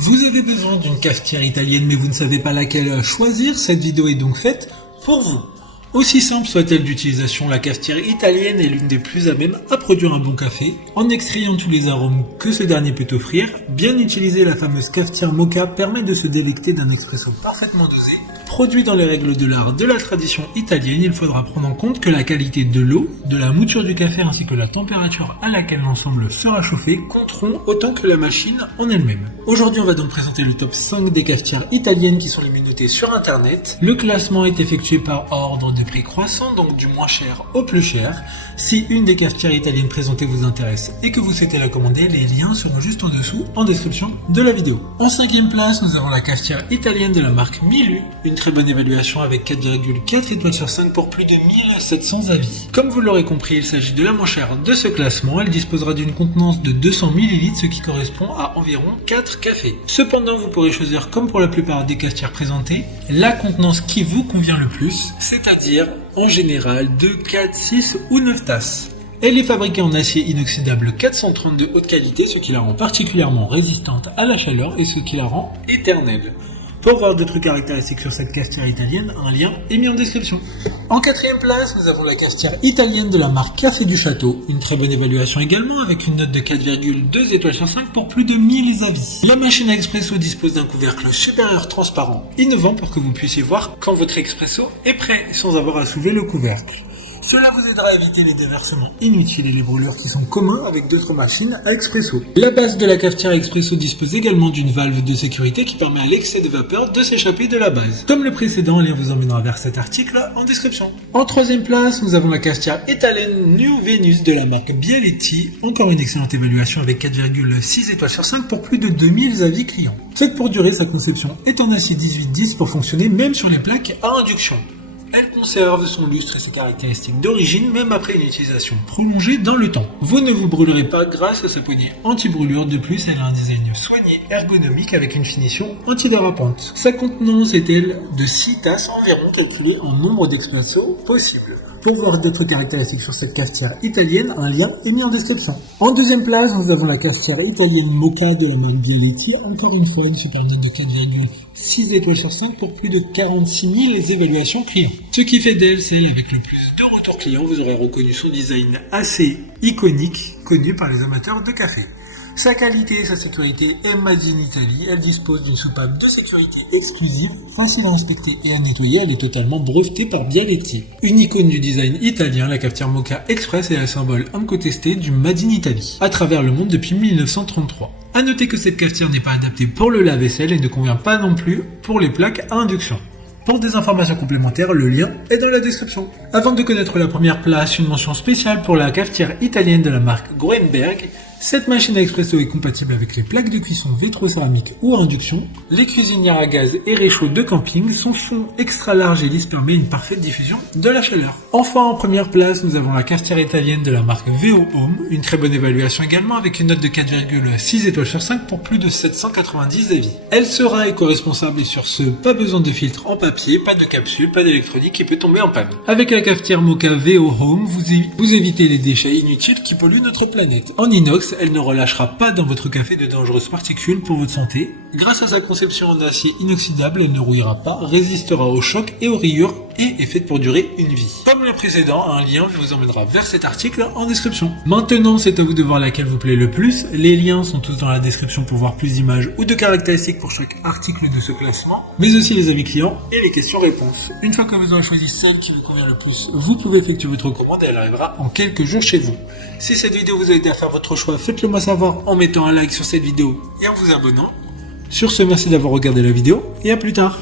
Vous avez besoin d'une cafetière italienne mais vous ne savez pas laquelle choisir, cette vidéo est donc faite pour vous. Aussi simple soit-elle d'utilisation, la cafetière italienne est l'une des plus à même à produire un bon café, en extrayant tous les arômes que ce dernier peut offrir. Bien utiliser la fameuse cafetière Moka permet de se délecter d'un expresso parfaitement dosé. Produit dans les règles de l'art de la tradition italienne, il faudra prendre en compte que la qualité de l'eau, de la mouture du café ainsi que la température à laquelle l'ensemble sera chauffé compteront autant que la machine en elle-même. Aujourd'hui, on va donc présenter le top 5 des cafetières italiennes qui sont les mieux notées sur internet. Le classement est effectué par ordre de prix croissant, donc du moins cher au plus cher. Si une des cafetières italiennes présentées vous intéresse et que vous souhaitez la commander, les liens seront juste en dessous en description de la vidéo. En 5e place, nous avons la cafetière italienne de la marque Milu, une très bonne évaluation avec 4,4 étoiles sur 5 pour plus de 1700 avis. Comme vous l'aurez compris, il s'agit de la moins chère de ce classement. Elle disposera d'une contenance de 200 ml, ce qui correspond à environ 4 cafés. Cependant, vous pourrez choisir, comme pour la plupart des cafetières présentées, la contenance qui vous convient le plus, c'est-à-dire en général 2, 4, 6 ou 9 tasses. Elle est fabriquée en acier inoxydable 430 de haute qualité, ce qui la rend particulièrement résistante à la chaleur et ce qui la rend éternelle. Pour voir d'autres caractéristiques sur cette cafetière italienne, un lien est mis en description. En 4e place, nous avons la cafetière italienne de la marque Café du Château. Une très bonne évaluation également avec une note de 4,2 étoiles sur 5 pour plus de 1000 avis. La machine à expresso dispose d'un couvercle supérieur transparent, innovant pour que vous puissiez voir quand votre expresso est prêt sans avoir à soulever le couvercle. Cela vous aidera à éviter les déversements inutiles et les brûlures qui sont communs avec d'autres machines à expresso. La base de la cafetière à expresso dispose également d'une valve de sécurité qui permet à l'excès de vapeur de s'échapper de la base. Comme le précédent, un lien vous emmènera vers cet article en description. En 3e place, nous avons la cafetière italienne New Venus de la marque Bialetti. Encore une excellente évaluation avec 4,6 étoiles sur 5 pour plus de 2000 avis clients. Faite pour durer, sa conception est en acier 1810 pour fonctionner même sur les plaques à induction. Elle conserve son lustre et ses caractéristiques d'origine même après une utilisation prolongée dans le temps. Vous ne vous brûlerez pas grâce à ce poignet anti-brûlure. De plus, elle a un design soigné, ergonomique avec une finition antidérapante. Sa contenance est elle de 6 tasses environ calculée en nombre d'expresso possible. Pour voir d'autres caractéristiques sur cette cafetière italienne, un lien est mis en description. En 2e place, nous avons la cafetière italienne Moka de la marque Bialetti. Encore une fois, une super note de 4,6 étoiles sur 5 pour plus de 46 000 évaluations clients. Ce qui fait d'elle celle avec le plus de retours clients. Vous aurez reconnu son design assez iconique, connu par les amateurs de café. Sa qualité et sa sécurité est made in Italy. Elle dispose d'une soupape de sécurité exclusive, facile à inspecter et à nettoyer. Elle est totalement brevetée par Bialetti. Une icône du design italien, la cafetière Moka Express est le symbole incontesté du Made in Italy à travers le monde depuis 1933. A noter que cette cafetière n'est pas adaptée pour le lave-vaisselle et ne convient pas non plus pour les plaques à induction. Pour des informations complémentaires, le lien est dans la description. Avant de connaître la première place, une mention spéciale pour la cafetière italienne de la marque Groenberg. Cette machine à expresso est compatible avec les plaques de cuisson vitrocéramique ou à induction. Les cuisinières à gaz et réchaud de camping, son fond extra large et lisse permet une parfaite diffusion de la chaleur. Enfin, en première place, nous avons la cafetière italienne de la marque VO Home. Une très bonne évaluation également avec une note de 4,6 étoiles sur 5 pour plus de 790 avis. Elle sera éco-responsable et sur ce, pas besoin de filtre en papier, pas de capsule, pas d'électronique qui peut tomber en panne. Avec la cafetière Moka VO Home, vous évitez les déchets inutiles qui polluent notre planète. En inox, elle ne relâchera pas dans votre café de dangereuses particules pour votre santé. Grâce à sa conception en acier inoxydable, elle ne rouillera pas, résistera aux chocs et aux rayures et est faite pour durer une vie. Comme le précédent, un lien vous emmènera vers cet article en description. Maintenant, c'est à vous de voir laquelle vous plaît le plus. Les liens sont tous dans la description pour voir plus d'images ou de caractéristiques pour chaque article de ce classement, mais aussi les avis clients et les questions-réponses. Une fois que vous aurez choisi celle qui vous convient le plus, vous pouvez effectuer votre commande et elle arrivera en quelques jours chez vous. Si cette vidéo vous a aidé à faire votre choix, faites-le moi savoir en mettant un like sur cette vidéo et en vous abonnant. Sur ce, merci d'avoir regardé la vidéo et à plus tard.